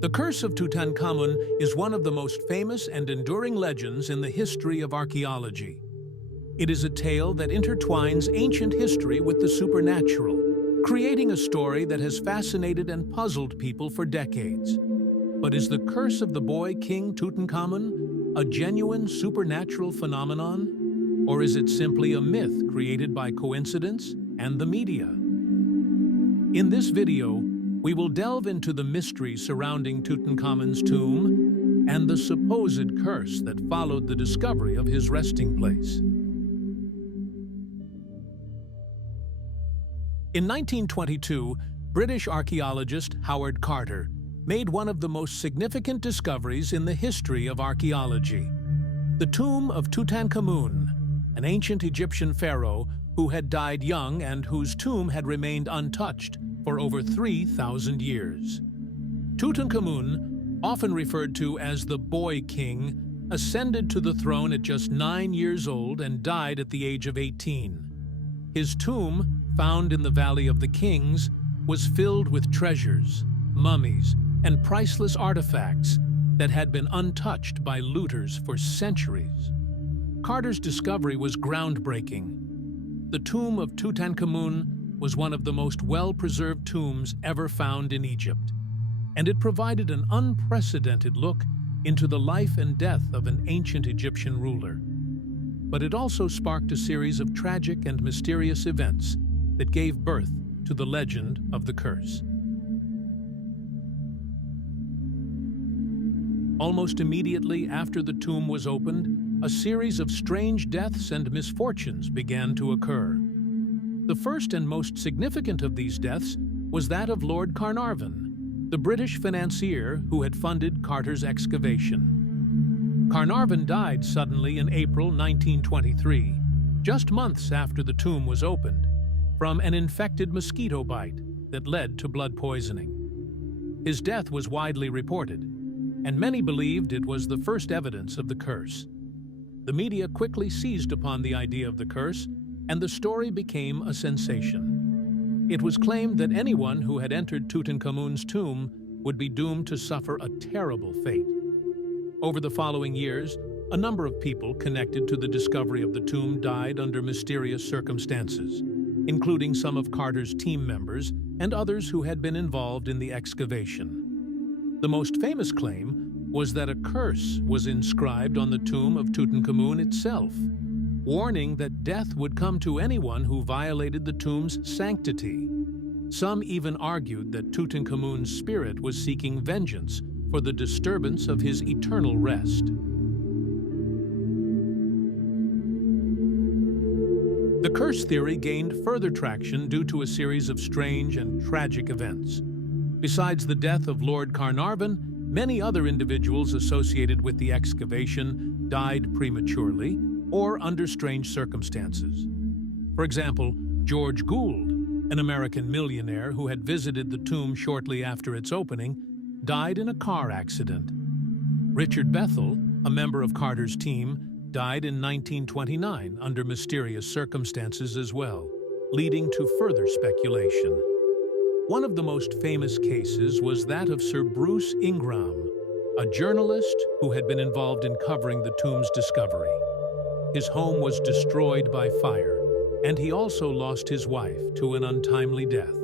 The Curse of Tutankhamun is one of the most famous and enduring legends in the history of archaeology. It is a tale that intertwines ancient history with the supernatural, creating a story that has fascinated and puzzled people for decades. But is the curse of the boy King Tutankhamun a genuine supernatural phenomenon? Or is it simply a myth created by coincidence and the media? In this video, we will delve into the mystery surrounding Tutankhamun's tomb and the supposed curse that followed the discovery of his resting place. In 1922, British archaeologist Howard Carter made one of the most significant discoveries in the history of archaeology. The tomb of Tutankhamun, an ancient Egyptian pharaoh who had died young and whose tomb had remained untouched for over 3,000 years. Tutankhamun, often referred to as the Boy King, ascended to the throne at just 9 years old and died at the age of 18. His tomb, found in the Valley of the Kings, was filled with treasures, mummies, and priceless artifacts that had been untouched by looters for centuries. Carter's discovery was groundbreaking. The tomb of Tutankhamun was one of the most well-preserved tombs ever found in Egypt, and it provided an unprecedented look into the life and death of an ancient Egyptian ruler. But it also sparked a series of tragic and mysterious events that gave birth to the legend of the curse. Almost immediately after the tomb was opened, a series of strange deaths and misfortunes began to occur. The first and most significant of these deaths was that of Lord Carnarvon, the British financier who had funded Carter's excavation. Carnarvon died suddenly in April 1923, just months after the tomb was opened, from an infected mosquito bite that led to blood poisoning. His death was widely reported, and many believed it was the first evidence of the curse. The media quickly seized upon the idea of the curse, and the story became a sensation. It was claimed that anyone who had entered Tutankhamun's tomb would be doomed to suffer a terrible fate. Over the following years, a number of people connected to the discovery of the tomb died under mysterious circumstances, including some of Carter's team members and others who had been involved in the excavation. The most famous claim was that a curse was inscribed on the tomb of Tutankhamun itself, warning that death would come to anyone who violated the tomb's sanctity. Some even argued that Tutankhamun's spirit was seeking vengeance for the disturbance of his eternal rest. The curse theory gained further traction due to a series of strange and tragic events. Besides the death of Lord Carnarvon, many other individuals associated with the excavation died prematurely or under strange circumstances. For example, George Gould, an American millionaire who had visited the tomb shortly after its opening, died in a car accident. Richard Bethel, a member of Carter's team, died in 1929 under mysterious circumstances as well, leading to further speculation. One of the most famous cases was that of Sir Bruce Ingram, a journalist who had been involved in covering the tomb's discovery. His home was destroyed by fire, and he also lost his wife to an untimely death.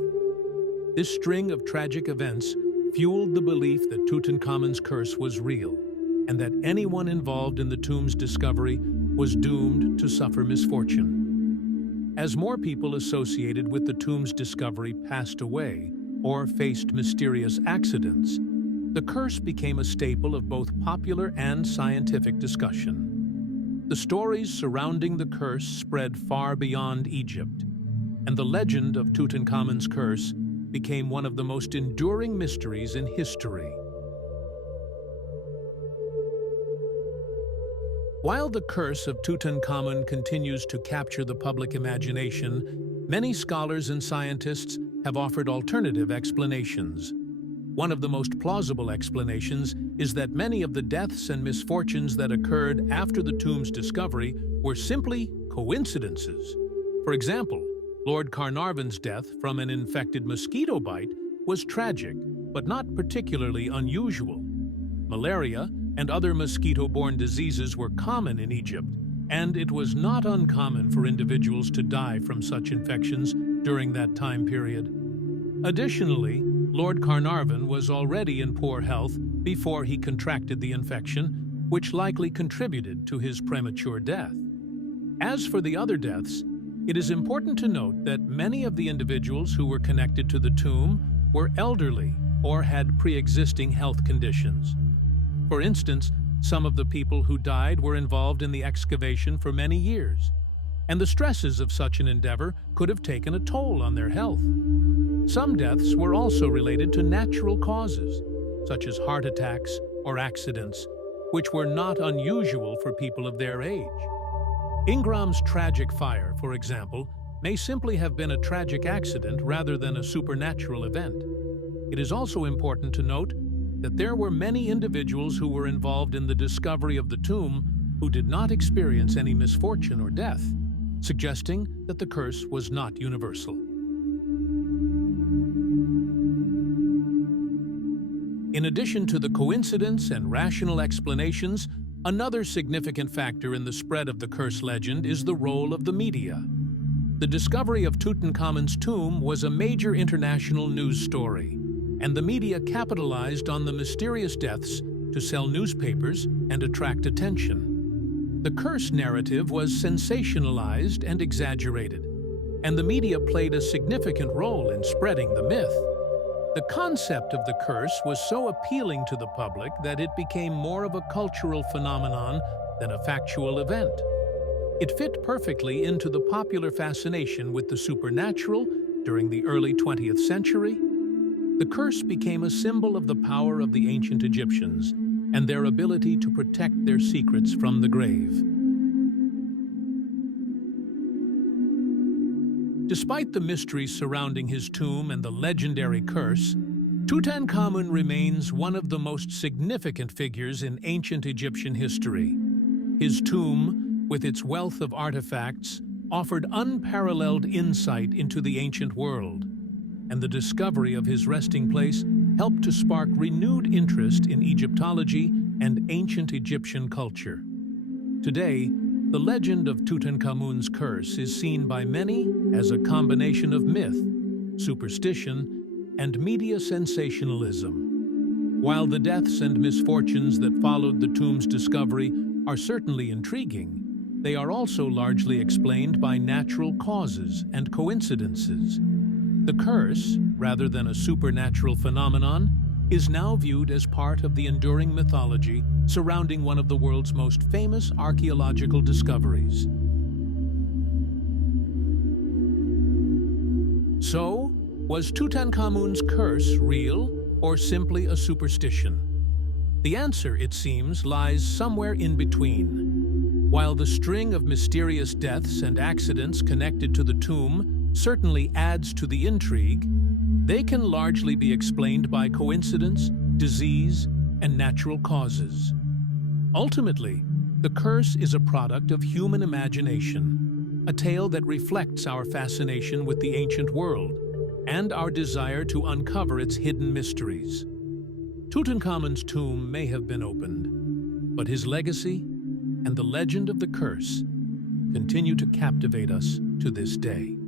This string of tragic events fueled the belief that Tutankhamun's curse was real, and that anyone involved in the tomb's discovery was doomed to suffer misfortune. As more people associated with the tomb's discovery passed away or faced mysterious accidents, the curse became a staple of both popular and scientific discussion. The stories surrounding the curse spread far beyond Egypt, and the legend of Tutankhamun's curse became one of the most enduring mysteries in history. While the curse of Tutankhamun continues to capture the public imagination, many scholars and scientists have offered alternative explanations. One of the most plausible explanations is that many of the deaths and misfortunes that occurred after the tomb's discovery were simply coincidences. For example, Lord Carnarvon's death from an infected mosquito bite was tragic, but not particularly unusual. Malaria and other mosquito-borne diseases were common in Egypt, and it was not uncommon for individuals to die from such infections during that time period. Additionally, Lord Carnarvon was already in poor health before he contracted the infection, which likely contributed to his premature death. As for the other deaths, it is important to note that many of the individuals who were connected to the tomb were elderly or had pre-existing health conditions. For instance, some of the people who died were involved in the excavation for many years, and the stresses of such an endeavor could have taken a toll on their health. Some deaths were also related to natural causes, such as heart attacks or accidents, which were not unusual for people of their age. Ingram's tragic fire, for example, may simply have been a tragic accident rather than a supernatural event. It is also important to note that there were many individuals who were involved in the discovery of the tomb who did not experience any misfortune or death, suggesting that the curse was not universal. In addition to the coincidence and rational explanations, another significant factor in the spread of the curse legend is the role of the media. The discovery of Tutankhamun's tomb was a major international news story, and the media capitalized on the mysterious deaths to sell newspapers and attract attention. The curse narrative was sensationalized and exaggerated, and the media played a significant role in spreading the myth. The concept of the curse was so appealing to the public that it became more of a cultural phenomenon than a factual event. It fit perfectly into the popular fascination with the supernatural during the early 20th century. The curse became a symbol of the power of the ancient Egyptians and their ability to protect their secrets from the grave. Despite the mysteries surrounding his tomb and the legendary curse, Tutankhamun remains one of the most significant figures in ancient Egyptian history. His tomb, with its wealth of artifacts, offered unparalleled insight into the ancient world, and the discovery of his resting place helped to spark renewed interest in Egyptology and ancient Egyptian culture. Today, the legend of Tutankhamun's curse is seen by many as a combination of myth, superstition, and media sensationalism. While the deaths and misfortunes that followed the tomb's discovery are certainly intriguing, they are also largely explained by natural causes and coincidences. The curse, rather than a supernatural phenomenon, is now viewed as part of the enduring mythology surrounding one of the world's most famous archaeological discoveries. So, was Tutankhamun's curse real or simply a superstition? The answer, it seems, lies somewhere in between. While the string of mysterious deaths and accidents connected to the tomb certainly adds to the intrigue, they can largely be explained by coincidence, disease, and natural causes. Ultimately, the curse is a product of human imagination, a tale that reflects our fascination with the ancient world and our desire to uncover its hidden mysteries. Tutankhamun's tomb may have been opened, but his legacy and the legend of the curse continue to captivate us to this day.